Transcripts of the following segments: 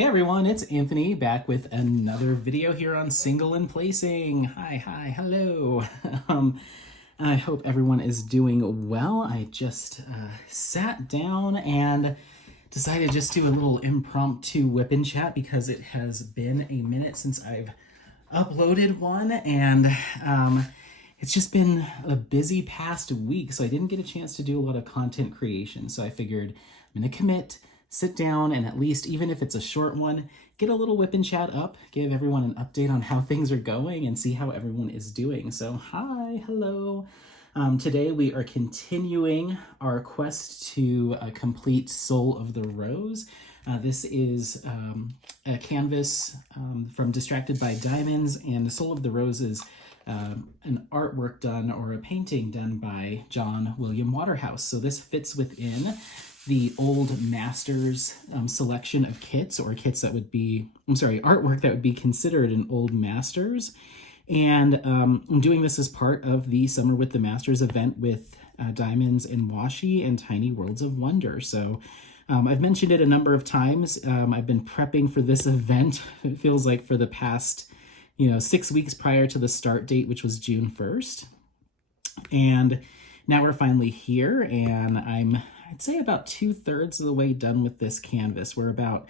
Hey everyone, it's Anthony back with another video here on Single and Placing. Hi, hello. um, I hope everyone is doing well. I just sat down and decided just to do a little impromptu whip and chat because it has been a minute since I've uploaded one, and it's just been a busy past week, so I didn't get a chance to do a lot of content creation. So I figured I'm gonna commit, sit down, and at least, even if it's a short one, get a little whip and chat up, give everyone an update on how things are going, and see how everyone is doing. So hi, hello. Today we are continuing our quest to complete Soul of the Rose. This is a canvas from Distracted by Diamonds, and the Soul of the Rose is an artwork done, or a painting done, by William Waterhouse. So this fits within the old masters selection of kits, or kits that would be, artwork that would be considered an old masters. And I'm doing this as part of the Summer with the Masters event with Diamonds and Washi and Tiny Worlds of Wonder. So I've mentioned it a number of times. I've been prepping for this event, it feels like, for the past 6 weeks prior to the start date, which was June 1st. And now we're finally here, and I'd say about 2/3 of the way done with this canvas. We're about,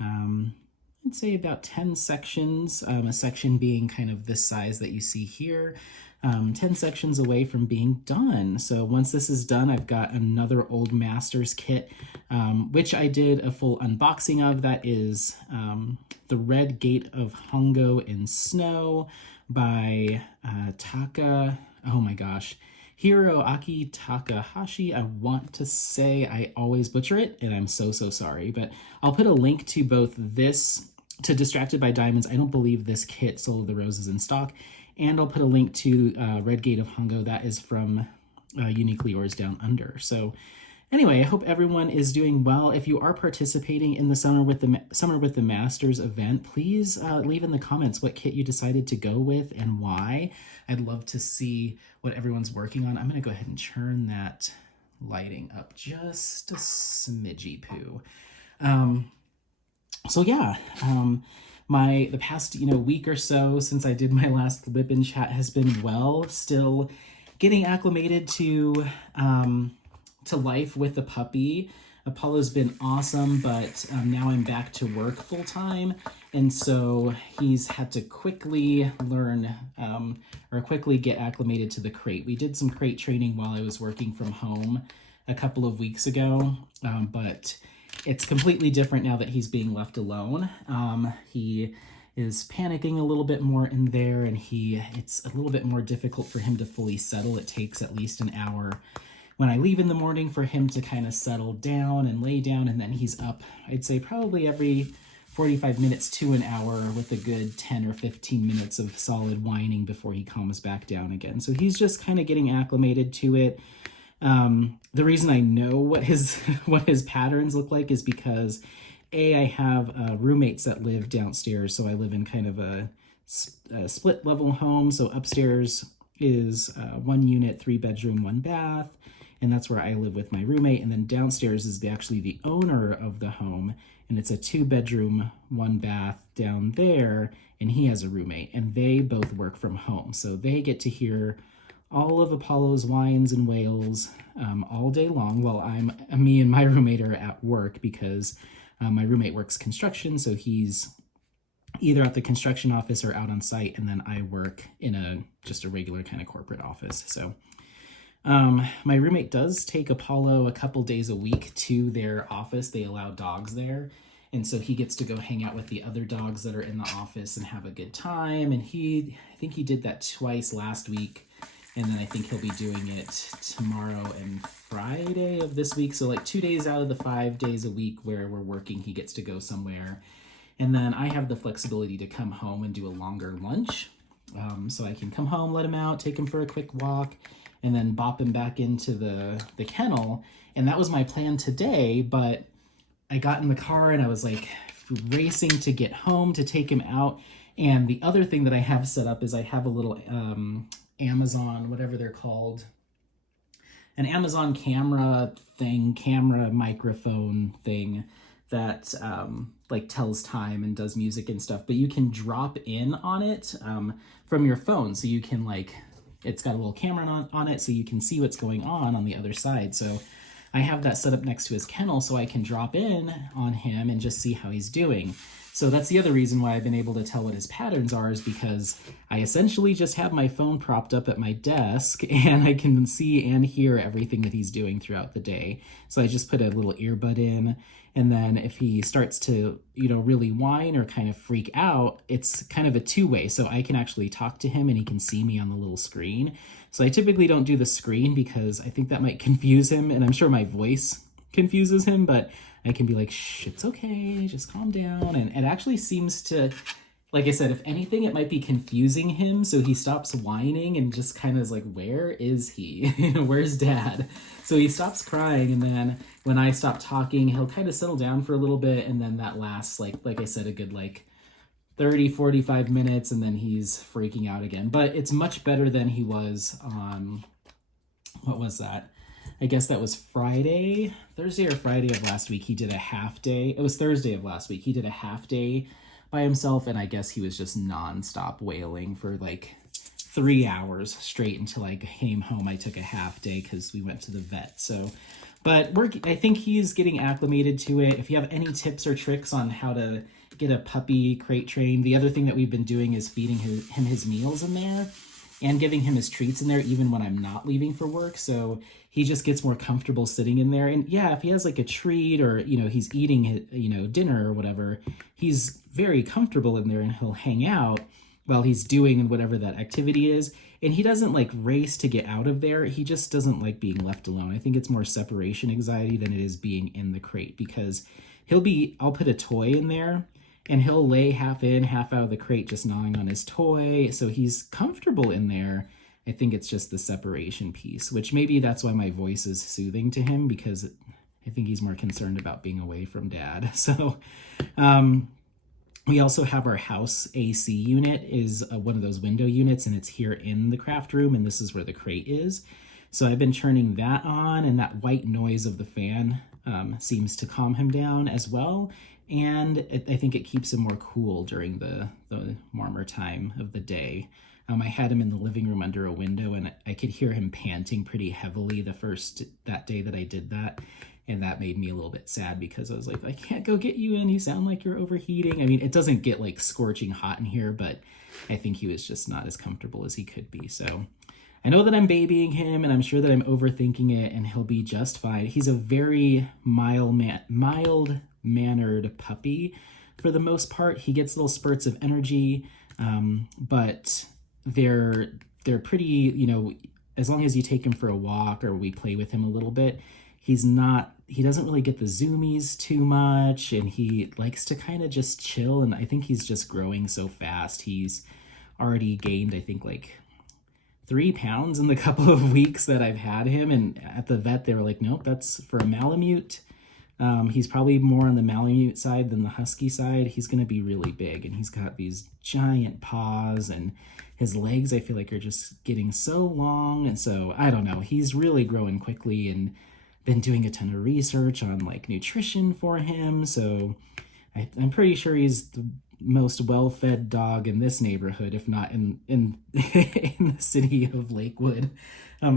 I'd say about 10 sections, a section being kind of this size that you see here, 10 sections away from being done. So once this is done, I've got another Old Masters kit, which I did a full unboxing of. That is The Red Gate of Hongo in Snow by Hiroaki Takahashi. I want to say I always butcher it, and I'm so sorry, but I'll put a link to both this, to Distracted by Diamonds. I don't believe this kit, Soul of the Rose, is in stock, and I'll put a link to Red Gate of Hongo. That is from Uniquely Yours Down Under. So anyway, I hope everyone is doing well. If you are participating in the Summer with the Masters event, please leave in the comments what kit you decided to go with and why. I'd love to see what everyone's working on. I'm going to go ahead and turn that lighting up just a smidgy poo. So yeah, the past week or so since I did my last whip and chat has been well. Still getting acclimated to life with the puppy. Apollo's been awesome, but now I'm back to work full time, and so he's had to quickly learn or quickly get acclimated to the crate. We did some crate training while I was working from home a couple of weeks ago, but it's completely different now that he's being left alone. He is panicking a little bit more in there, and it's a little bit more difficult for him to fully settle. It takes at least an hour when I leave in the morning for him to kind of settle down and lay down, and then he's up, I'd say probably every 45 minutes to an hour, with a good 10 or 15 minutes of solid whining before he calms back down again. So he's just kind of getting acclimated to it. The reason I know what his patterns look like is because I have roommates that live downstairs. So I live in kind of a split level home. So upstairs is 1 unit, 3 bedroom, 1 bath. And that's where I live with my roommate. And then downstairs is actually the owner of the home, and it's a 2 bedroom, 1 bath down there, and he has a roommate, and they both work from home. So they get to hear all of Apollo's whines and wails all day long, while me and my roommate are at work, because my roommate works construction, so he's either at the construction office or out on site, and then I work in just a regular kind of corporate office. So my roommate does take Apollo a couple days a week to their office. They allow dogs there, and so he gets to go hang out with the other dogs that are in the office and have a good time. And I think he did that twice last week, and then I think he'll be doing it tomorrow and Friday of this week. So like 2 days out of the 5 days a week where we're working, he gets to go somewhere. And then I have the flexibility to come home and do a longer lunch. So I can come home, let him out, take him for a quick walk, and then bop him back into the kennel. And that was my plan today, but I got in the car and I was like racing to get home to take him out. And the other thing that I have set up is I have a little Amazon, whatever they're called, an Amazon camera microphone thing that like tells time and does music and stuff, but you can drop in on it from your phone. So you can like, it's got a little camera on it so you can see what's going on the other side. So I have that set up next to his kennel so I can drop in on him and just see how he's doing. So that's the other reason why I've been able to tell what his patterns are, is because I essentially just have my phone propped up at my desk and I can see and hear everything that he's doing throughout the day. So I just put a little earbud in, and then if he starts to, really whine or kind of freak out, it's kind of a two-way. So I can actually talk to him and he can see me on the little screen. So I typically don't do the screen because I think that might confuse him, and I'm sure my voice confuses him, but I can be like, shh, it's okay, just calm down. And it actually seems to, like I said, if anything, it might be confusing him, so he stops whining and just kind of is like, where is he? Where's dad? So he stops crying, and then when I stop talking, he'll kind of settle down for a little bit, and then that lasts, like I said, a good 30, 45 minutes, and then he's freaking out again. But it's much better than he was on, what was that? I guess that was Thursday or Friday of last week. He did a half day. It was Thursday of last week. He did a half day by himself, and I guess he was just nonstop wailing for 3 hours straight until I came home. I took a half day because we went to the vet. So, but I think he's getting acclimated to it. If you have any tips or tricks on how to get a puppy crate trained, the other thing that we've been doing is feeding him his meals in there and giving him his treats in there even when I'm not leaving for work. So he just gets more comfortable sitting in there. And yeah, if he has a treat or, he's eating, dinner or whatever, he's very comfortable in there and he'll hang out while he's doing whatever that activity is. And he doesn't race to get out of there. He just doesn't like being left alone. I think it's more separation anxiety than it is being in the crate, because I'll put a toy in there and he'll lay half in, half out of the crate, just gnawing on his toy. So he's comfortable in there. I think it's just the separation piece, which maybe that's why my voice is soothing to him, because I think he's more concerned about being away from dad. So we also have our house AC unit is one of those window units, and it's here in the craft room, and this is where the crate is. So I've been turning that on, and that white noise of the fan seems to calm him down as well. And I think it keeps him more cool during the warmer time of the day. I had him in the living room under a window, and I could hear him panting pretty heavily that day that I did that. And that made me a little bit sad, because I was like, I can't go get you in. You sound like you're overheating. I mean, it doesn't get scorching hot in here, but I think he was just not as comfortable as he could be. So I know that I'm babying him, and I'm sure that I'm overthinking it, and he'll be just fine. He's a very mild-mannered puppy for the most part. He gets little spurts of energy, but they're pretty, as long as you take him for a walk or we play with him a little bit, he doesn't really get the zoomies too much, and he likes to kind of just chill. And I think he's just growing so fast. He's already gained, I think, 3 pounds in the couple of weeks that I've had him. And at the vet, they were like, nope, that's for a Malamute. He's probably more on the Malamute side than the Husky side. He's going to be really big, and he's got these giant paws, and his legs, I feel like, are just getting so long. And so, I don't know, he's really growing quickly, and been doing a ton of research on nutrition for him. So I'm pretty sure he's the most well-fed dog in this neighborhood, if not in in the city of Lakewood,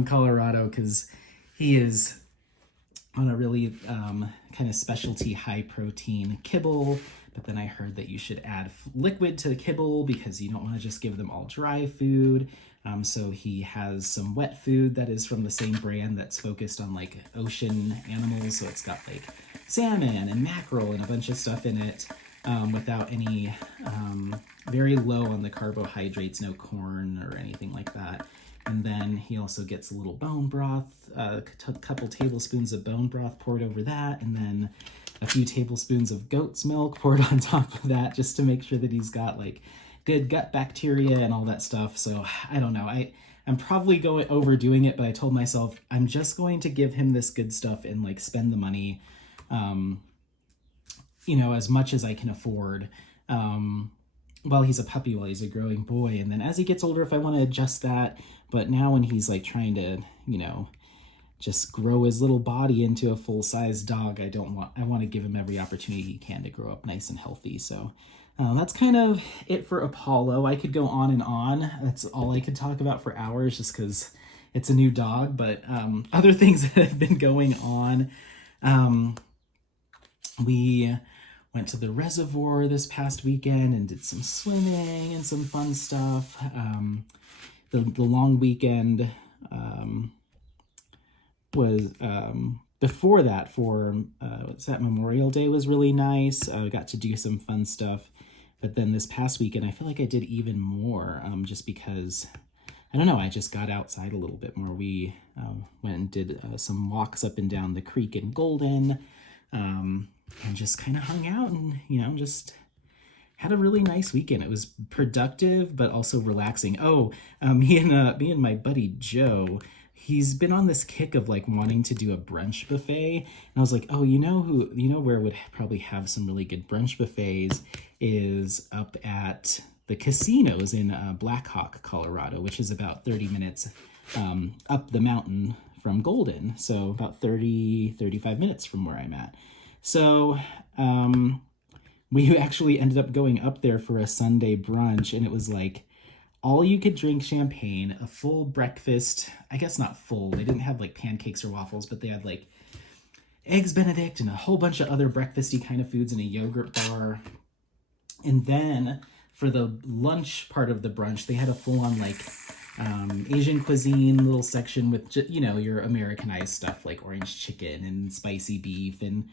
Colorado, because he is on a really kind of specialty high protein kibble. But then I heard that you should add liquid to the kibble, because you don't want to just give them all dry food. So he has some wet food that is from the same brand that's focused on ocean animals. So it's got salmon and mackerel and a bunch of stuff in it, without any, very low on the carbohydrates, no corn or anything like that. And then he also gets a little bone broth, a couple tablespoons of bone broth poured over that, and then a few tablespoons of goat's milk poured on top of that, just to make sure that he's got good gut bacteria and all that stuff. So I don't know. I'm probably overdoing it, but I told myself I'm just going to give him this good stuff and spend the money, as much as I can afford, while he's a puppy, while he's a growing boy. And then as he gets older, if I want to adjust that. But now when he's trying to, just grow his little body into a full-size dog. I want to give him every opportunity he can to grow up nice and healthy. So that's kind of it for Apollo. I could go on and on. That's all I could talk about for hours just because it's a new dog. But other things that have been going on, we went to the reservoir this past weekend and did some swimming and some fun stuff. The long weekend was before that for what's that, Memorial Day was really nice. I got to do some fun stuff. But then this past weekend, I feel like I did even more just because, I don't know, I just got outside a little bit more. We went and did some walks up and down the creek in Golden and just kind of hung out and, just had a really nice weekend. It was productive, but also relaxing. Me and my buddy Joe, he's been on this kick of like wanting to do a brunch buffet. And I was like, where would probably have some really good brunch buffets is up at the casinos in Blackhawk, Colorado, which is about 30 minutes up the mountain from Golden. So about 35 minutes from where I'm at. So we actually ended up going up there for a Sunday brunch, and it was like all you could drink champagne, a full breakfast. I guess not full. They didn't have like pancakes or waffles, but they had like eggs Benedict and a whole bunch of other breakfasty kind of foods and a yogurt bar. And then for the lunch part of the brunch, they had a full-on like Asian cuisine little section with, your Americanized stuff like orange chicken and spicy beef and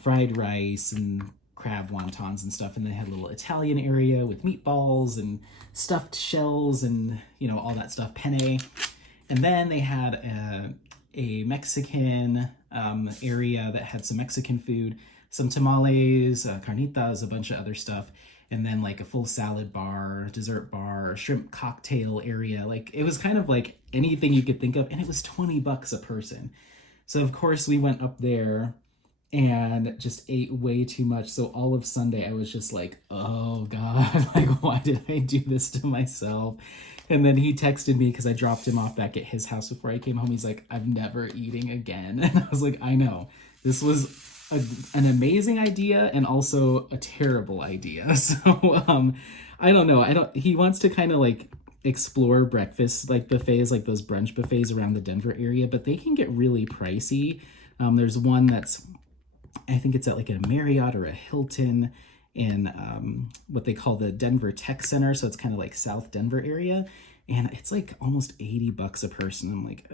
fried rice and crab wontons and stuff. And they had a little Italian area with meatballs and stuffed shells and, all that stuff, penne. And then they had a Mexican area that had some Mexican food, some tamales, carnitas, a bunch of other stuff, and then like a full salad bar, dessert bar, shrimp cocktail area. Like it was kind of like anything you could think of, and it was $20 a person. So of course we went up there and just ate way too much. So all of Sunday I was just like, oh God, like why did I do this to myself? And then he texted me because I dropped him off back at his house before I came home. He's like, I'm never eating again. And I was like, I know. This was an amazing idea and also a terrible idea. So I don't know. He wants to kind of like explore breakfast like buffets, like those brunch buffets around the Denver area, but they can get really pricey. There's one that's, I think it's at like a Marriott or a Hilton in what they call the Denver Tech Center. So it's kind of like South Denver area. And it's like almost $80 a person. I'm like,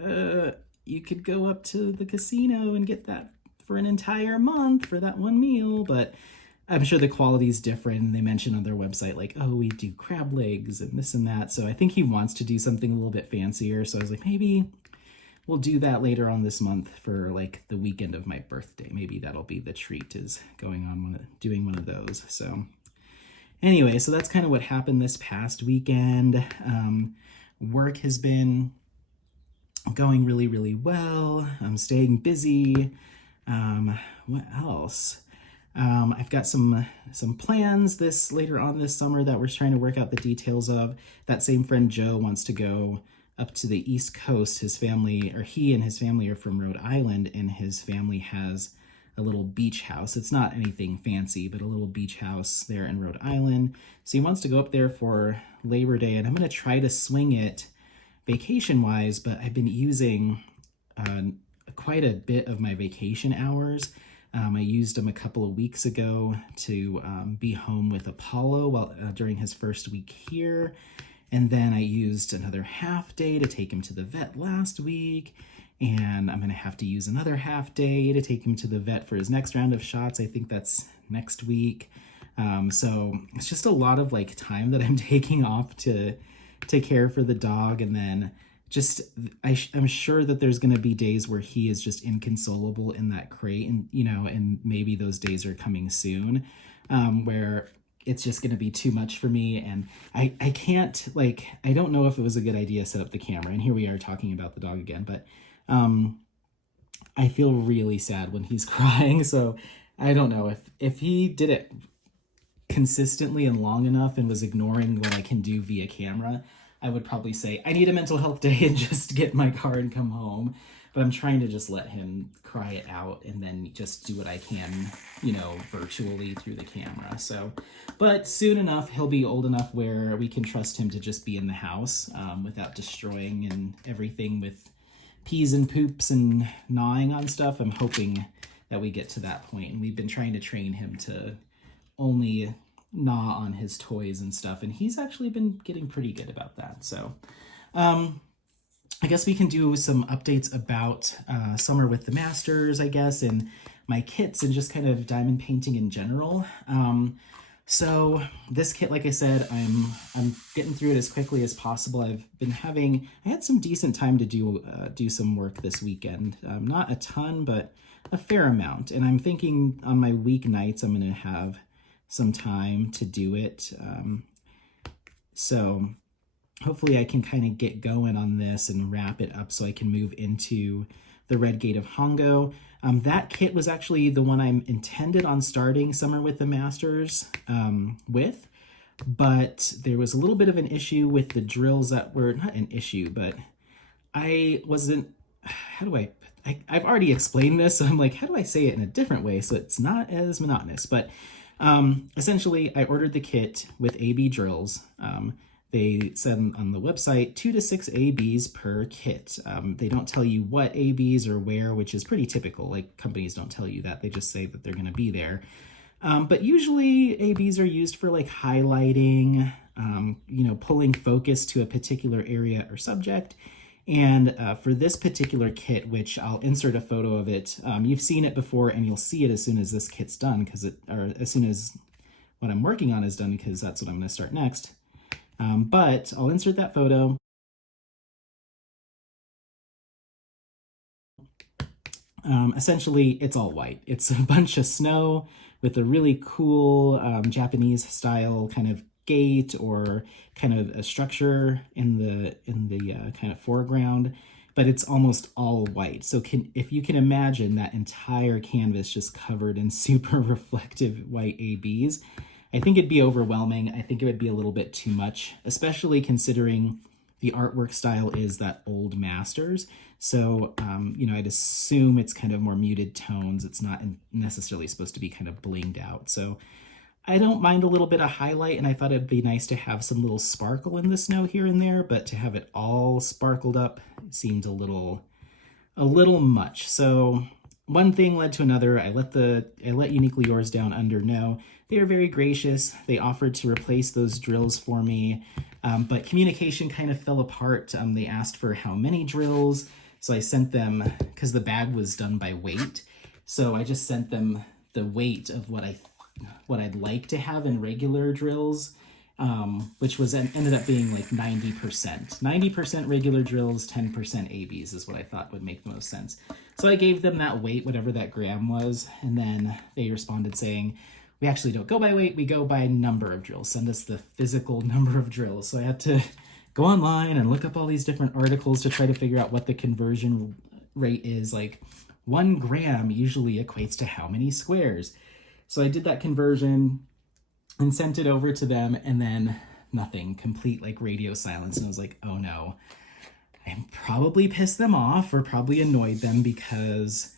you could go up to the casino and get that for an entire month for that one meal. But I'm sure the quality is different. And they mention on their website, like, oh, we do crab legs and this and that. So I think he wants to do something a little bit fancier. So I was like, maybe we'll do that later on this month for like the weekend of my birthday. Maybe that'll be the treat, is going on doing one of those. So anyway, so that's kind of what happened this past weekend. Work has been going really, really well. I'm staying busy. What else? I've got some plans this later on this summer that we're trying to work out the details of. That same friend Joe wants to go up to the East Coast. He and his family are from Rhode Island, and his family has a little beach house. It's not anything fancy, but a little beach house there in Rhode Island. So he wants to go up there for Labor Day, and I'm going to try to swing it vacation-wise, but I've been using quite a bit of my vacation hours. I used them a couple of weeks ago to be home with Apollo during his first week here. And then I used another half day to take him to the vet last week. And I'm going to have to use another half day to take him to the vet for his next round of shots. I think that's next week. So it's just a lot of like time that I'm taking off to care for the dog. And then I'm sure that there's going to be days where he is just inconsolable in that crate, and and maybe those days are coming soon, where it's just going to be too much for me. And I can't, I don't know if it was a good idea to set up the camera, and here we are talking about the dog again, but I feel really sad when he's crying. So I don't know if he did it consistently and long enough and was ignoring what I can do via camera, I would probably say, I need a mental health day and just get in my car and come home. but I'm trying to just let him cry it out and then just do what I can, you know, virtually through the camera. So, but soon enough, he'll be old enough where we can trust him to just be in the house without destroying and everything with pees and poops and gnawing on stuff. I'm hoping that we get to that point, and we've been trying to train him to only gnaw on his toys and stuff, and he's actually been getting pretty good about that. So I guess we can do some updates about summer with the masters, I guess, and my kits and just kind of diamond painting in general. So this kit, like I said, I'm getting through it as quickly as possible. I had some decent time to do some work this weekend. Not a ton, but a fair amount. And I'm thinking on my weeknights, I'm going to have some time to do it. So hopefully I can kind of get going on this and wrap it up so I can move into the Red Gate of Hongo. That kit was actually the one I'm intended on starting Summer with the Masters with, but there was a little bit of an issue with the drills that were, not an issue, but I wasn't, I've already explained this, so I'm like, how do I say it in a different way so it's not as monotonous? But essentially, I ordered the kit with AB drills. They said on the website 2 to 6 ABs per kit. They don't tell you what ABs or where, which is pretty typical. Like, companies don't tell you that. They just say that they're going to be there. But usually ABs are used for like highlighting, you know, pulling focus to a particular area or subject. And for this particular kit, which I'll insert a photo of it, you've seen it before and you'll see it as soon as this kit's done, or as soon as what I'm working on is done, because that's what I'm going to start next. But I'll insert that photo. Essentially, it's all white. It's a bunch of snow with a really cool Japanese style kind of gate or kind of a structure in the kind of foreground, but it's almost all white. So if you can imagine that entire canvas just covered in super reflective white ABs, I think it'd be overwhelming. I think it would be a little bit too much, especially considering the artwork style is that old masters. So, you know, I'd assume it's kind of more muted tones. It's not necessarily supposed to be kind of blinged out. So I don't mind a little bit of highlight, and I thought it'd be nice to have some little sparkle in the snow here and there, but to have it all sparkled up seemed a little much. So one thing led to another. I let Uniquely Yours down under no. They are very gracious. They offered to replace those drills for me, but communication kind of fell apart. They asked for how many drills, so I sent them, because the bag was done by weight, so I just sent them the weight of what I'd like to have in regular drills, which ended up being like 90%. 90% regular drills, 10% ABs is what I thought would make the most sense. So I gave them that weight, whatever that gram was, and then they responded saying, we actually don't go by weight, we go by number of drills. Send us the physical number of drills. So I had to go online and look up all these different articles to try to figure out what the conversion rate is. Like 1 gram usually equates to how many squares. So I did that conversion and sent it over to them, and then nothing, complete like radio silence. And I was like, oh no, I probably pissed them off or probably annoyed them, because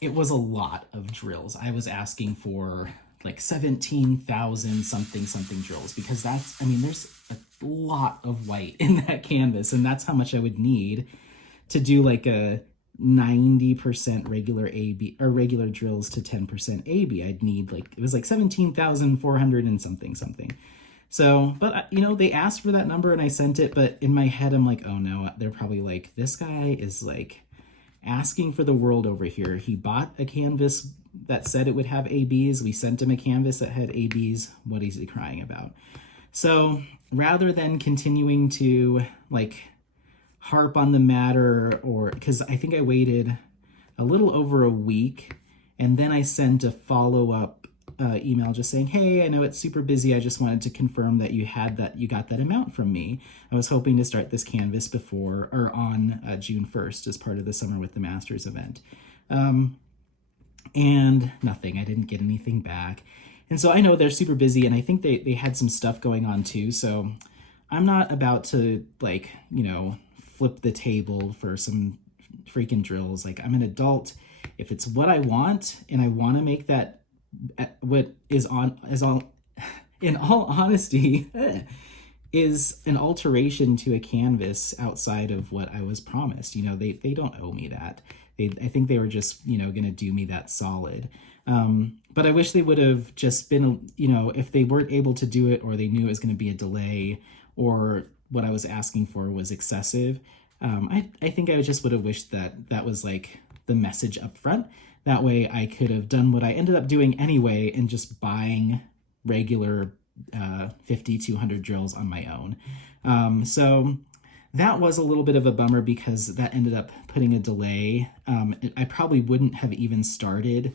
it was a lot of drills. I was asking for like 17,000 something drills, because there's a lot of white in that canvas, and that's how much I would need to do like a 90% regular AB or regular drills to 10% AB. I'd need it was like 17,400 and something. So, but you know, they asked for that number and I sent it, but in my head, I'm like, oh no, they're probably like, this guy is like asking for the world over here. He bought a canvas that said it would have ABs. We sent him a canvas that had ABs. What is he crying about? So rather than continuing to like harp on the matter, or because I think I waited a little over a week, and then I sent a follow-up email just saying, hey, I know it's super busy. I just wanted to confirm that you got that amount from me. I was hoping to start this canvas before or on June 1st as part of the Summer with the Masters event. And nothing. I didn't get anything back. And so I know they're super busy, and I think they had some stuff going on too. So I'm not about to, like, you know, flip the table for some freaking drills. Like, I'm an adult. If it's what I want and I want to make that, what is on, as all, in all honesty, is an alteration to a canvas outside of what I was promised. You know, they don't owe me that. I think they were just, you know, going to do me that solid. But I wish they would have just been, you know, if they weren't able to do it, or they knew it was going to be a delay, or what I was asking for was excessive. I think I just would have wished that that was like the message up front. That way I could have done what I ended up doing anyway and just buying regular 50, 200 drills on my own. So that was a little bit of a bummer because that ended up putting a delay. I probably wouldn't have even started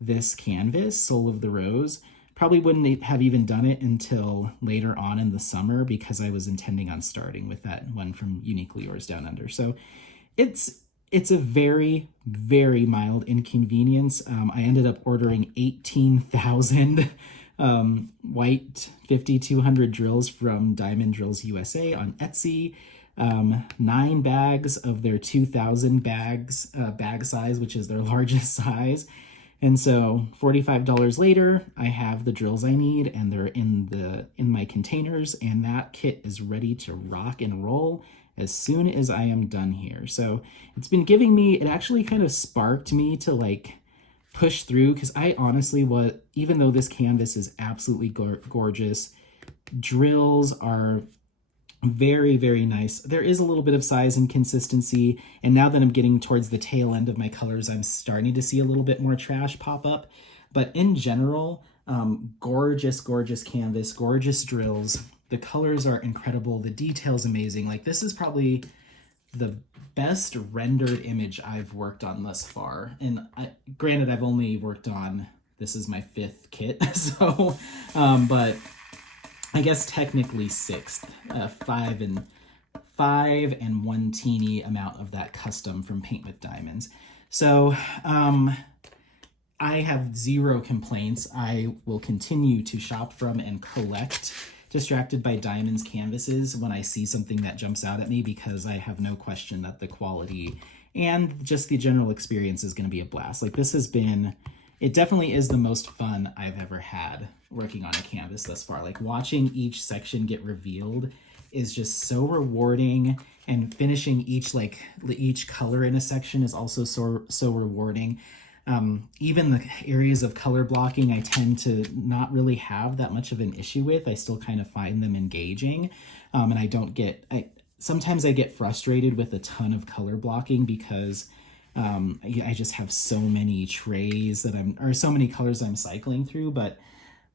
this canvas, Soul of the Rose. Probably wouldn't have even done it until later on in the summer because I was intending on starting with that one from Uniquely Yours Down Under. So it's a very, very mild inconvenience. I ended up ordering 18,000 white 5200 drills from Diamond Drills USA on Etsy. 9 bags of their 2000 bags, bag size, which is their largest size. And so $45 later, I have the drills I need, and they're in my containers, and that kit is ready to rock and roll as soon as I am done here. So it's been giving me, it actually kind of sparked me to like push through, because I honestly even though this canvas is absolutely gorgeous, drills are very, very nice. There is a little bit of size and consistency, and now that I'm getting towards the tail end of my colors, I'm starting to see a little bit more trash pop up. But in general, gorgeous, gorgeous canvas, gorgeous drills. The colors are incredible. The detail's amazing. Like, this is probably the best rendered image I've worked on thus far. And granted, I've only worked on, this is my 5th kit, so, but I guess technically 6th, 5 and 1 teeny amount of that custom from Paint with Diamonds. So I have 0 complaints. I will continue to shop from and collect Distracted by Diamonds canvases when I see something that jumps out at me, because I have no question that the quality and just the general experience is going to be a blast. Like, this has been, it definitely is the most fun I've ever had working on a canvas thus far. Like, watching each section get revealed is just so rewarding, and finishing each color in a section is also so rewarding. Even the areas of color blocking I tend to not really have that much of an issue with. I still kind of find them engaging, and sometimes I get frustrated with a ton of color blocking because I just have so many trays or so many colors I'm cycling through. But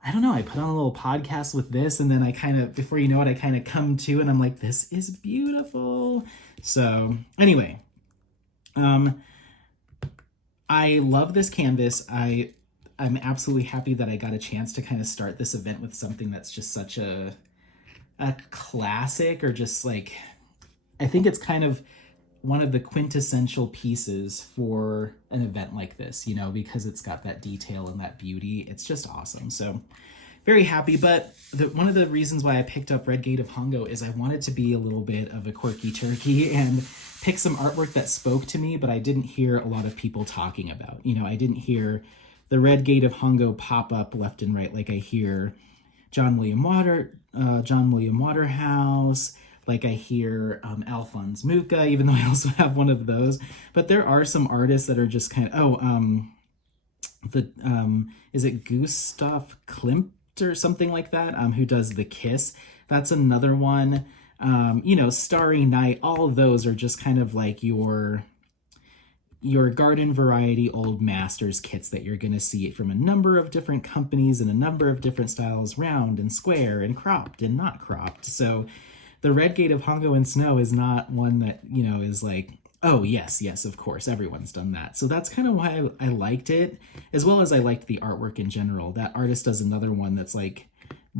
I don't know, I put on a little podcast with this, and then I kind of, before you know it, I kind of come to, and I'm like, this is beautiful. So anyway, I love this canvas. I'm absolutely happy that I got a chance to kind of start this event with something that's just such a classic, or just like, I think it's kind of one of the quintessential pieces for an event like this, you know, because it's got that detail and that beauty. It's just awesome. So very happy. But one of the reasons why I picked up Red Gate of Hongo is I wanted to be a little bit of a quirky turkey and pick some artwork that spoke to me, but I didn't hear a lot of people talking about. You know, I didn't hear the Red Gate of Hongo pop up left and right like I hear John William Waterhouse, like I hear Alphonse Mucha, even though I also have one of those. But there are some artists that are just kind of, is it Gustav Klimt or something like that, who does The Kiss? That's another one. You know, Starry Night, all of those are just kind of like your garden variety old masters kits that you're going to see from a number of different companies and a number of different styles, round and square and cropped and not cropped. So the Red Gate of Hongo and Snow is not one that, you know, is like, oh, yes, of course, everyone's done that. So that's kind of why I liked it, as well as I liked the artwork in general. That artist does another one that's like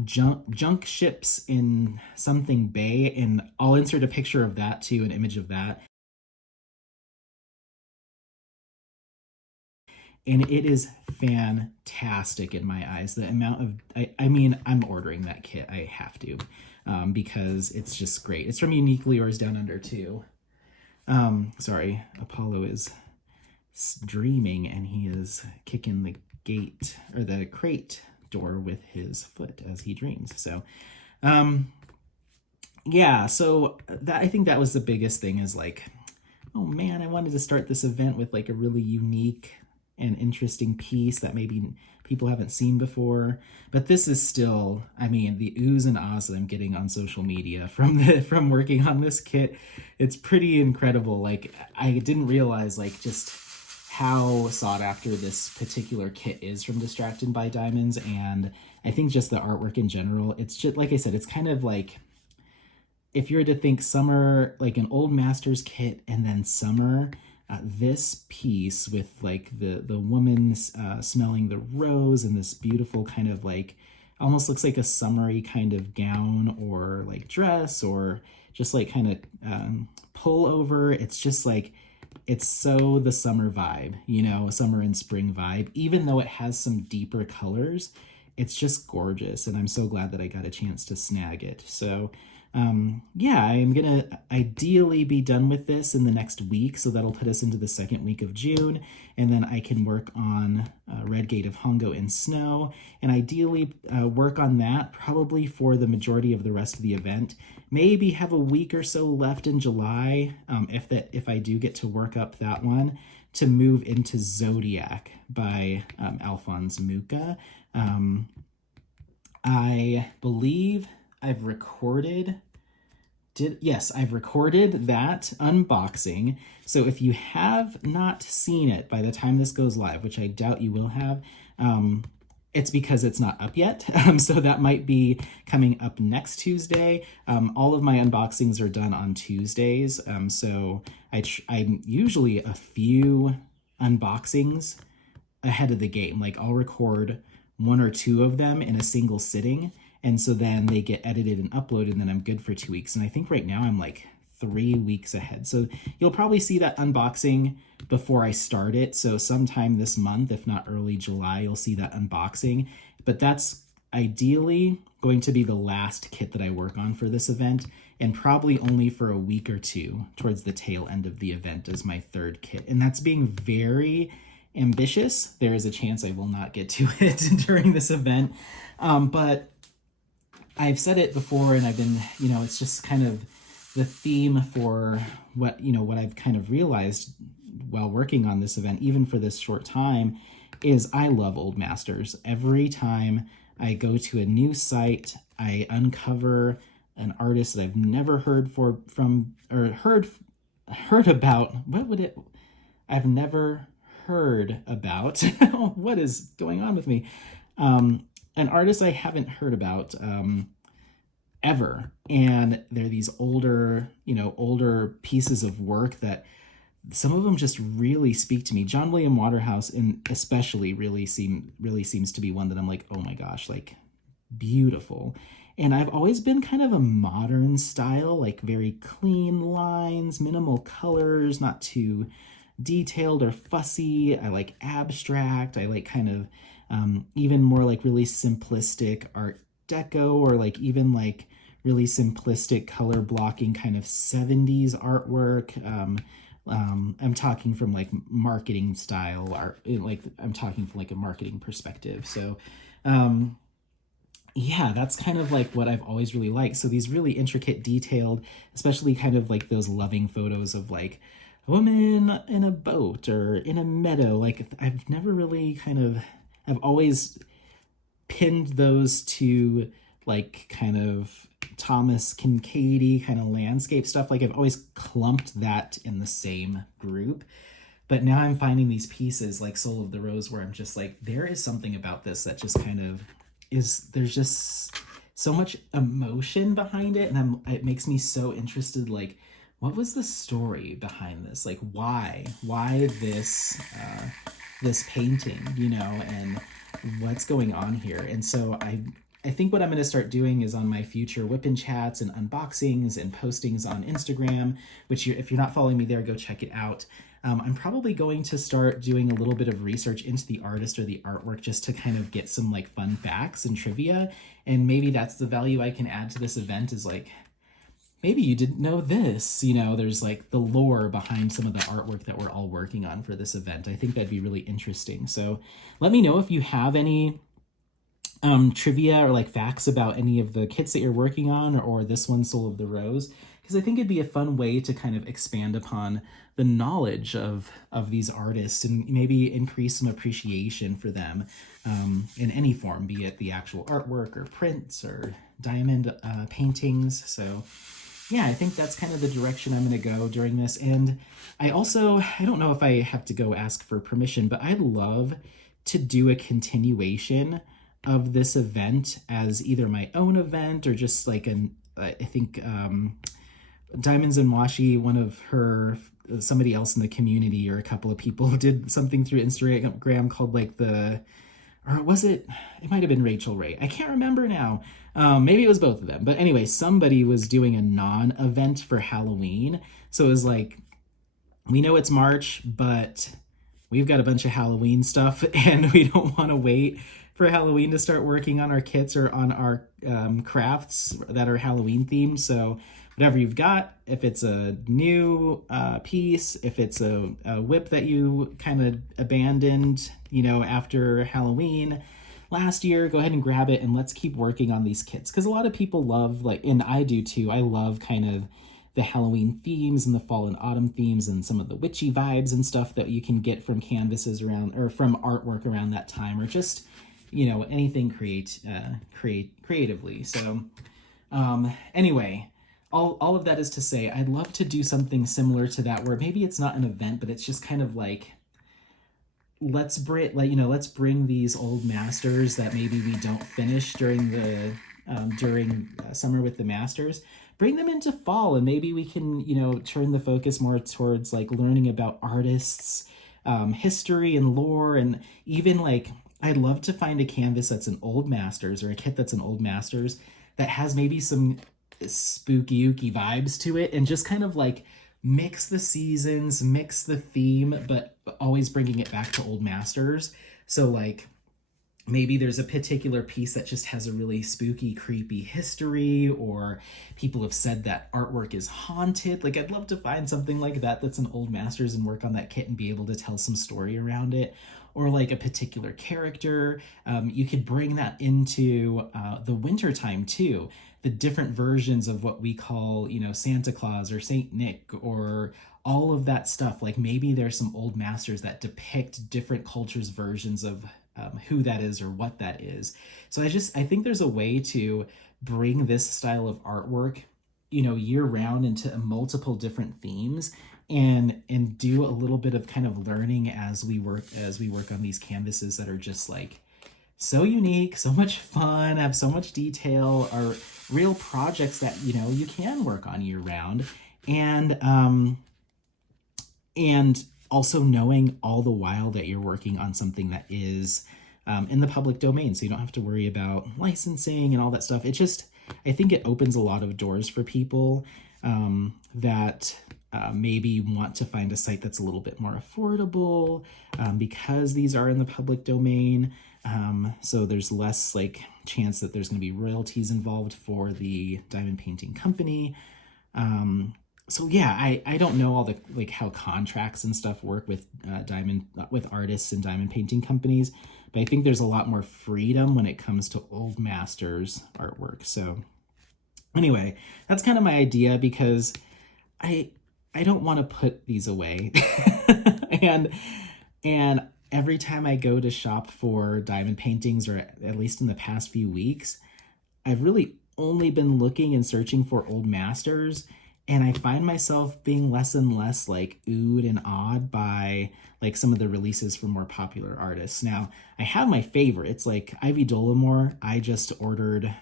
junk ships in something bay, and I'll insert a picture of that too, an image of that. And it is fantastic in my eyes. The amount of, I mean, I'm ordering that kit. I have to, because it's just great. It's from Uniquely Yours Down Under too. Sorry, Apollo is dreaming and he is kicking the gate or the crate door with his foot as he dreams. So, yeah, so that I think that was the biggest thing is like, oh man, I wanted to start this event with like a really unique and interesting piece that maybe people haven't seen before. But this is still, I mean, the oohs and ahs that I'm getting on social media from working on this kit, it's pretty incredible. Like I didn't realize like just how sought after this particular kit is from Distracted by Diamonds, and I think just the artwork in general. It's just like I said, it's kind of like if you were to think summer, like an old Masters kit, and then summer, this piece with like the woman smelling the rose and this beautiful kind of like almost looks like a summery kind of gown or like dress or just like kind of pull over. It's just like it's so the summer vibe, you know, summer and spring vibe, even though it has some deeper colors. It's just gorgeous, and I'm so glad that I got a chance to snag it. So yeah, I'm gonna ideally be done with this in the next week, so that'll put us into the second week of June, and then I can work on Red Gate of Hongo in snow, and ideally work on that probably for the majority of the rest of the event. Maybe have a week or so left in July, if I do get to work up that one, to move into Zodiac by Alphonse Mucha. I believe I've recorded I've recorded that unboxing. So if you have not seen it by the time this goes live, which I doubt you will have, it's because it's not up yet. So that might be coming up next Tuesday. All of my unboxings are done on Tuesdays. So I'm usually a few unboxings ahead of the game. Like I'll record one or two of them in a single sitting. And so then they get edited and uploaded, and then I'm good for 2 weeks. And I think right now I'm like 3 weeks ahead. So you'll probably see that unboxing before I start it. So sometime this month, if not early July, you'll see that unboxing. But that's ideally going to be the last kit that I work on for this event, and probably only for a week or two towards the tail end of the event as my third kit. And that's being very ambitious. There is a chance I will not get to it during this event. But I've said it before, and I've been, you know, it's just kind of the theme for what I've kind of realized while working on this event, even for this short time, is I love old masters. Every time I go to a new site, I uncover an artist that I've never heard about. I've never heard about. What is going on with me? An artist I haven't heard about ever. And they're these older pieces of work that some of them just really speak to me. John William Waterhouse especially really seems to be one that I'm like, oh my gosh, like beautiful. And I've always been kind of a modern style, like very clean lines, minimal colors, not too detailed or fussy. I like abstract. I like kind of even more like really simplistic art deco, or like even like really simplistic color blocking kind of 70s artwork. I'm talking from like marketing style art, like I'm talking from like a marketing perspective. So yeah, that's kind of like what I've always really liked. So these really intricate, detailed, especially kind of like those loving photos of like a woman in a boat or in a meadow. Like I've always pinned those to like kind of Thomas Kincaid kind of landscape stuff. Like I've always clumped that in the same group. But now I'm finding these pieces like Soul of the Rose where I'm just like, there is something about this that just kind of there's just so much emotion behind it. And it makes me so interested, like, what was the story behind this? Like, why this painting, and what's going on here? And so I think what I'm going to start doing is on my future WIP chats and unboxings and postings on Instagram, which if you're not following me there, go check it out. I'm probably going to start doing a little bit of research into the artist or the artwork just to kind of get some like fun facts and trivia. And maybe that's the value I can add to this event, is like maybe you didn't know this. You know, there's like the lore behind some of the artwork that we're all working on for this event. I think that'd be really interesting. So let me know if you have any trivia or like facts about any of the kits that you're working on, or this one, Soul of the Rose, because I think it'd be a fun way to kind of expand upon the knowledge of these artists and maybe increase some appreciation for them in any form, be it the actual artwork or prints or diamond paintings. So yeah, I think that's kind of the direction I'm going to go during this. And I don't know if I have to go ask for permission, but I'd love to do a continuation of this event as either my own event or just like I think Diamonds and Washi, somebody else in the community or a couple of people did something through Instagram called like or was it might have been Rachel Ray. I can't remember now. Maybe it was both of them. But anyway, somebody was doing a non-event for Halloween. So it was like, we know it's March, but we've got a bunch of Halloween stuff and we don't want to wait for Halloween to start working on our kits or on our crafts that are Halloween themed. So whatever you've got, if it's a new piece, if it's a WIP that you kind of abandoned, you know, after Halloween last year, go ahead and grab it and let's keep working on these kits. Because a lot of people love, like, and I do too, I love kind of the Halloween themes and the fall and autumn themes and some of the witchy vibes and stuff that you can get from canvases around or from artwork around that time, or just, you know, anything creatively. So anyway, all of that is to say, I'd love to do something similar to that, where maybe it's not an event, but it's just kind of like, let's bring these old masters that maybe we don't finish during the summer with the masters, bring them into fall, and maybe we can, you know, turn the focus more towards like learning about artists, history and lore, and even like, I'd love to find a canvas that's an old masters or a kit that's an old masters that has maybe some spooky ooky vibes to it, and just kind of like mix the seasons, mix the theme, but always bringing it back to old masters. So like, maybe there's a particular piece that just has a really spooky, creepy history, or people have said that artwork is haunted. Like, I'd love to find something like that that's an old masters and work on that kit and be able to tell some story around it. Or like a particular character. You could bring that into the winter time too. The different versions of what we call, you know, Santa Claus or Saint Nick, or all of that stuff. Like, maybe there's some old masters that depict different cultures' versions of who that is or what that is. So I think there's a way to bring this style of artwork, you know, year round into multiple different themes, and do a little bit of kind of learning as we work on these canvases that are just like so unique, so much fun, have so much detail, are real projects that, you know, you can work on year round. And also knowing all the while that you're working on something that is in the public domain, so you don't have to worry about licensing and all that stuff. I think it opens a lot of doors for people that maybe want to find a site that's a little bit more affordable because these are in the public domain. So there's less like chance that there's going to be royalties involved for the diamond painting company. So yeah, I don't know all the like how contracts and stuff work with with artists and diamond painting companies, but I think there's a lot more freedom when it comes to old masters artwork. So anyway, that's kind of my idea, because I don't want to put these away. and every time I go to shop for diamond paintings, or at least in the past few weeks, I've really only been looking and searching for old masters, and I find myself being less and less like oohed and awed by like some of the releases from more popular artists. Now, I have my favorites, like Ivy Dolomore. I just ordered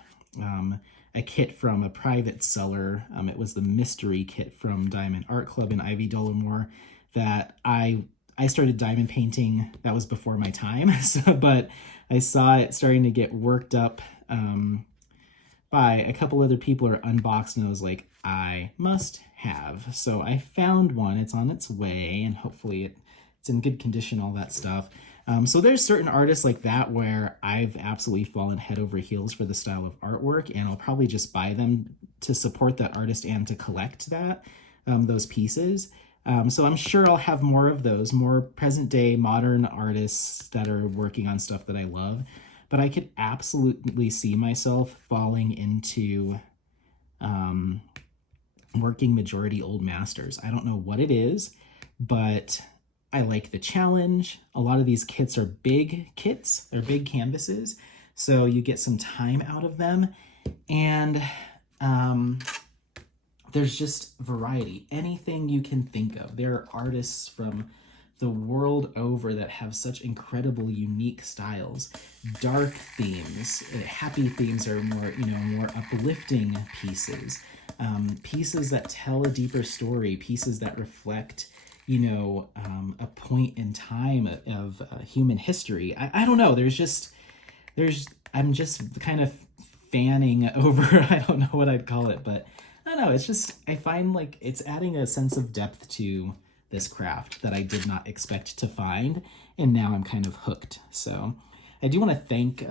a kit from a private seller. It was the mystery kit from Diamond Art Club in Ivy Dolomore that I started diamond painting. That was before my time, but I saw it starting to get worked up by a couple other people, or unboxed, and I was like, I must have. So I found one. It's on its way, and hopefully it's in good condition, all that stuff. So there's certain artists like that where I've absolutely fallen head over heels for the style of artwork, and I'll probably just buy them to support that artist and to collect those pieces. So I'm sure I'll have more of those, more present day modern artists that are working on stuff that I love. But I could absolutely see myself falling into working majority old masters. I don't know what it is, but I like the challenge. A lot of these kits are big kits, they're big canvases, so you get some time out of them. And there's just variety, anything you can think of. There are artists from the world over that have such incredible, unique styles. Dark themes, happy themes are more, more uplifting pieces. Pieces that tell a deeper story, pieces that reflect, a point in time of human history. I don't know. I'm just kind of fanning over, I don't know what I'd call it, but I don't know. It's just, I find like it's adding a sense of depth to this craft that I did not expect to find, and now I'm kind of hooked. So I do want to thank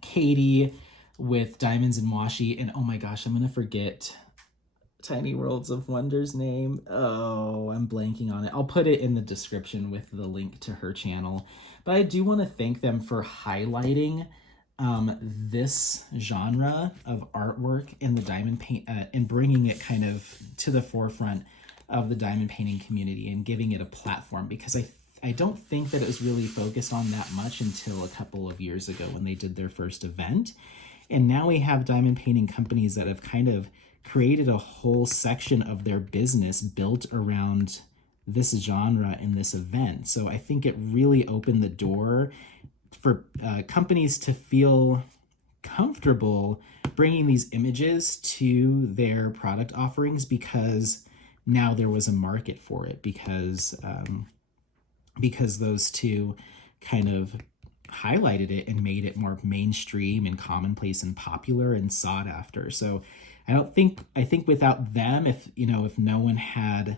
Katie with Diamonds and Washi, and oh my gosh, I'm gonna forget Tiny Worlds of Wonder's name. Oh, I'm blanking on it. I'll put it in the description with the link to her channel. But I do want to thank them for highlighting this genre of artwork in the diamond paint and bringing it kind of to the forefront of the diamond painting community and giving it a platform, because I don't think that it was really focused on that much until a couple of years ago when they did their first event. And now we have diamond painting companies that have kind of created a whole section of their business built around this genre in this event. So I think it really opened the door for companies to feel comfortable bringing these images to their product offerings, because now there was a market for it, because those two kind of highlighted it and made it more mainstream and commonplace and popular and sought after. So I think without them, if no one had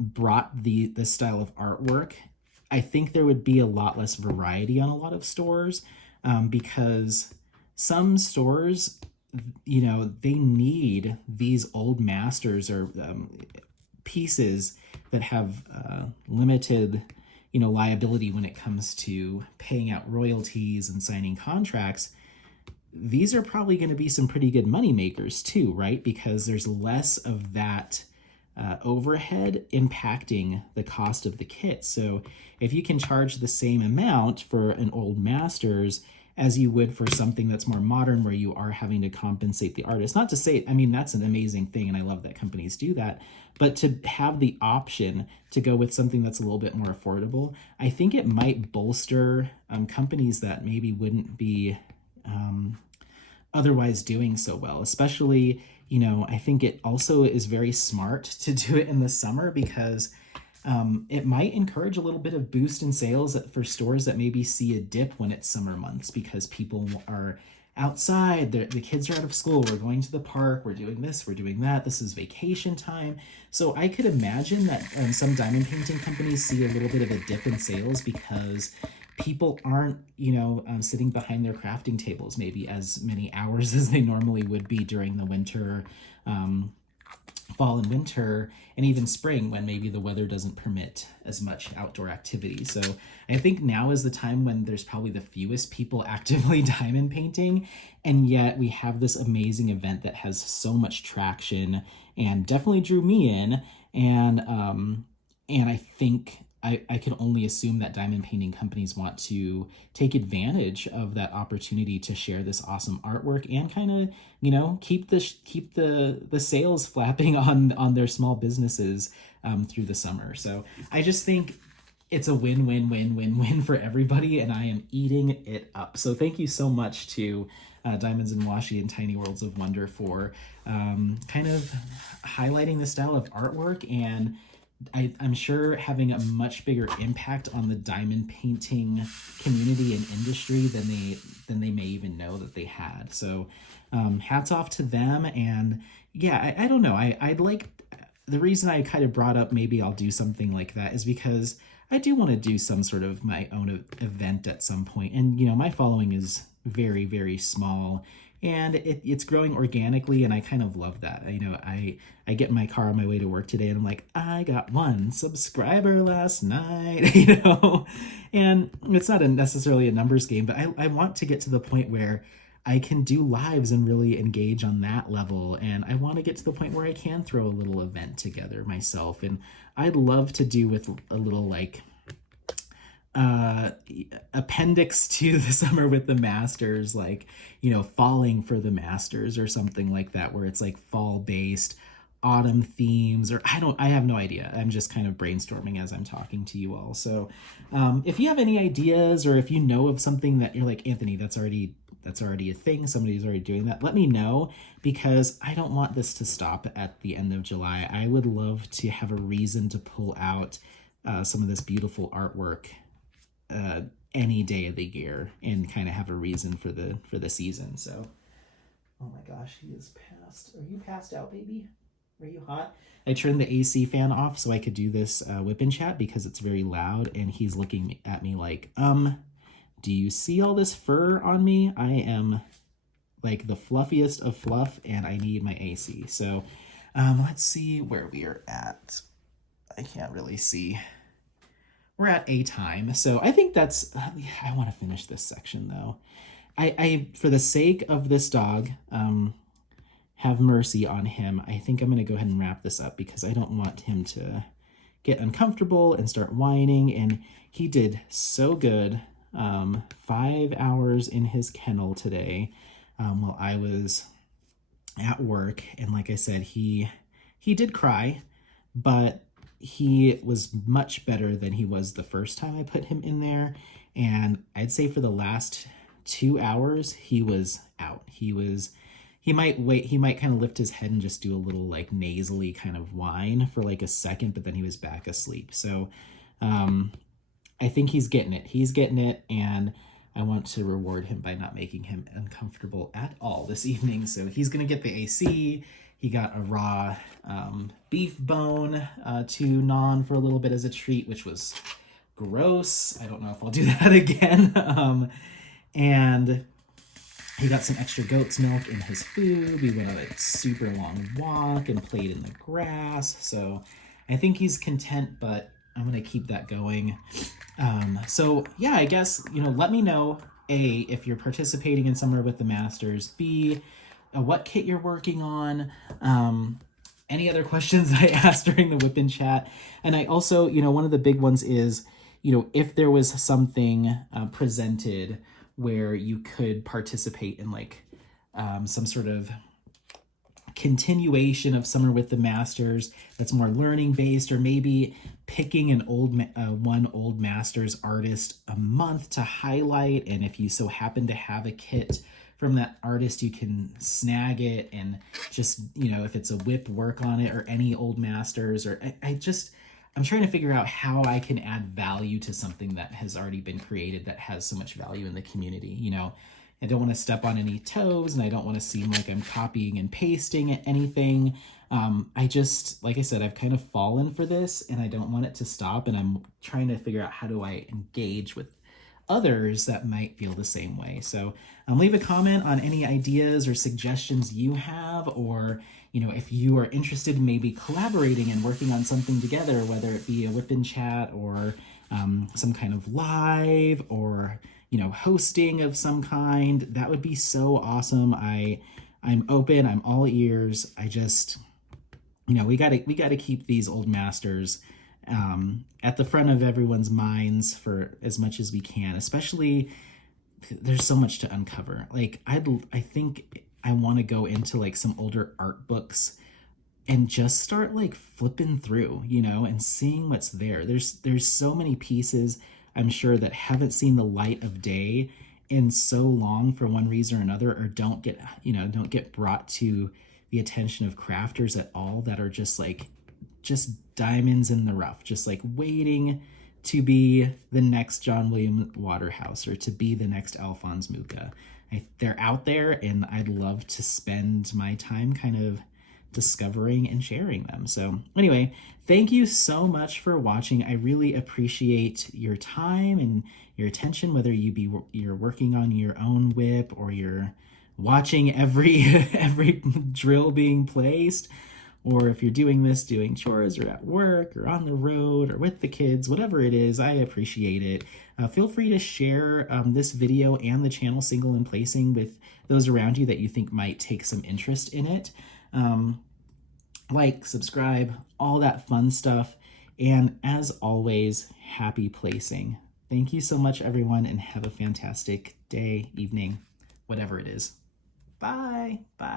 brought the style of artwork, I think there would be a lot less variety on a lot of stores, because some stores, they need these old masters or pieces that have limited, liability when it comes to paying out royalties and signing contracts. These are probably going to be some pretty good money makers too, right? Because there's less of that overhead impacting the cost of the kit. So if you can charge the same amount for an old masters as you would for something that's more modern, where you are having to compensate the artist. Not to say, that's an amazing thing, and I love that companies do that, but to have the option to go with something that's a little bit more affordable, I think it might bolster companies that maybe wouldn't be otherwise doing so well. Especially, I think it also is very smart to do it in the summer, because it might encourage a little bit of boost in sales for stores that maybe see a dip when it's summer months, because people are outside, the kids are out of school, we're going to the park, we're doing this, we're doing that, this is vacation time. So I could imagine that some diamond painting companies see a little bit of a dip in sales because people aren't, sitting behind their crafting tables maybe as many hours as they normally would be during the winter, fall and winter, and even spring, when maybe the weather doesn't permit as much outdoor activity. So I think now is the time when there's probably the fewest people actively diamond painting, and yet we have this amazing event that has so much traction and definitely drew me in. And I think I can only assume that diamond painting companies want to take advantage of that opportunity to share this awesome artwork and kind of, keep the sales flapping on their small businesses through the summer. So I just think it's a win-win-win-win-win for everybody, and I am eating it up. So thank you so much to Diamonds and Washi and Tiny Worlds of Wonder for kind of highlighting the style of artwork, and I'm sure having a much bigger impact on the diamond painting community and industry than they may even know that they had. So hats off to them. And yeah, I don't know. I'd like, the reason I kind of brought up maybe I'll do something like that is because I do want to do some sort of my own event at some point. And, my following is very, very small and it's growing organically, and I kind of love that. I get in my car on my way to work today, and I'm like, I got 1 subscriber last night, and it's not necessarily a numbers game, but I want to get to the point where I can do lives and really engage on that level. And I want to get to the point where I can throw a little event together myself. And I'd love to do with a little like uh appendix to the Summer with the Masters, like falling for the Masters or something like that, where it's like fall based autumn themes, or I have no idea. I'm just kind of brainstorming as I'm talking to you all. So if you have any ideas, or if you know of something that you're like, Anthony, that's already a thing, somebody's already doing that, let me know, because I don't want this to stop at the end of July. I would love to have a reason to pull out some of this beautiful artwork any day of the year, and kind of have a reason for the season. So, oh my gosh, he is passed. Are you passed out, baby? Are you hot? I turned the AC fan off so I could do this whip and chat, because it's very loud, and he's looking at me like, do you see all this fur on me? I am like the fluffiest of fluff, and I need my AC. So let's see where we are at. I can't really see. We're at a time. So I think that's, I want to finish this section though. I for the sake of this dog, have mercy on him. I think I'm going to go ahead and wrap this up, because I don't want him to get uncomfortable and start whining. And he did so good. 5 hours in his kennel today, while I was at work. And like I said, he did cry, but he was much better than he was the first time I put him in there. And I'd say for the last 2 hours, he was out. He might kind of lift his head and just do a little like nasally kind of whine for like a second, but then he was back asleep. So I think he's getting it, and I want to reward him by not making him uncomfortable at all this evening. So he's gonna get the AC. He got a raw beef bone to gnaw for a little bit as a treat, which was gross. I don't know if I'll do that again. And he got some extra goat's milk in his food. We went on a super long walk and played in the grass. So I think he's content, but I'm going to keep that going. So yeah, I guess, let me know, A, if you're participating in Summer with the Masters, B, what kit you're working on, any other questions I asked during the whip and chat. And I also, one of the big ones is, if there was something presented where you could participate in like some sort of continuation of Summer with the Masters that's more learning based, or maybe picking an one old Masters artist a month to highlight. And if you so happen to have a kit from that artist, you can snag it and just, if it's a whip, work on it, or any old Masters. Or I'm trying to figure out how I can add value to something that has already been created that has so much value in the community. I don't want to step on any toes, and I don't want to seem like I'm copying and pasting anything. Like I said, I've kind of fallen for this, and I don't want it to stop. And I'm trying to figure out, how do I engage with others that might feel the same way. So leave a comment on any ideas or suggestions you have, or if you are interested in maybe collaborating and working on something together, whether it be a whip and chat, or some kind of live, or hosting of some kind. That would be so awesome. I'm open, I'm all ears. I just, we gotta keep these old Masters at the front of everyone's minds for as much as we can. Especially, there's so much to uncover. Like I think I want to go into like some older art books and just start like flipping through, and seeing what's there. There's so many pieces, I'm sure, that haven't seen the light of day in so long for one reason or another, or don't get brought to the attention of crafters at all, that are just diamonds in the rough, just like waiting to be the next William Waterhouse, or to be the next Alphonse Mucha. They're out there, and I'd love to spend my time kind of discovering and sharing them. So anyway, thank you so much for watching. I really appreciate your time and your attention, whether you're working on your own whip, or you're watching every every drill being placed, or if you're doing this doing chores or at work or on the road or with the kids, whatever it is, I appreciate it. Feel free to share this video and the channel Single and Placing with those around you that you think might take some interest in it. Like, subscribe, all that fun stuff. And as always, happy placing. Thank you so much, everyone, and have a fantastic day, evening, whatever it is. Bye. Bye.